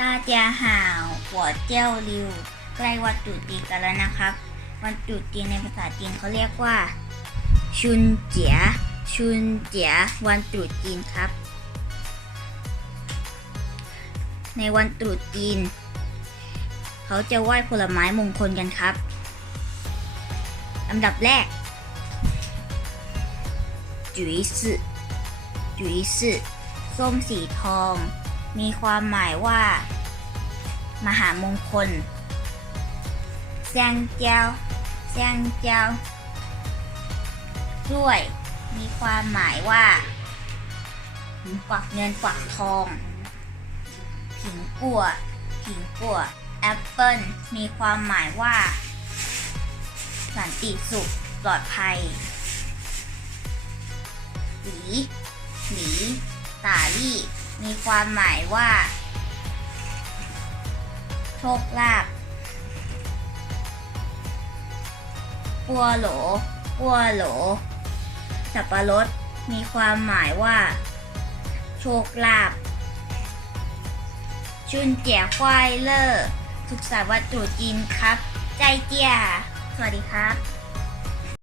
ตาเจียห่าวหัวเจ้าริวใกล้วันตรุษจีนกันแล้วนะครับ วันตรุษจีนในภาษาจีนเขาเรียกว่า ชุนเจียชุนเจียวันตรุษจีนครับ ในวันตรุษจีน เขาจะไหว้ผลไม้มงคลกันครับลำดับแรกจุยสจุยสส้มสีทอง มีความหมายว่า มหามงคลแซงเจียวแซงเจียวกล้วย มีความหมายว่าฝักเงินฝักทอง ผิงกัวผิงกัวแอปเปิลมีความหมายว่า สันติสุขปลอดภัยหลีหลีสาลี่ มีความหมายว่า โชคลาภปัวโหลปัวโหล สับปะรดมีความหมายว่า โชคลาภชุนเจียควายเลอร์สุขสันต์วันตรุษจีนครับ ใจเจียสวัสดีครับ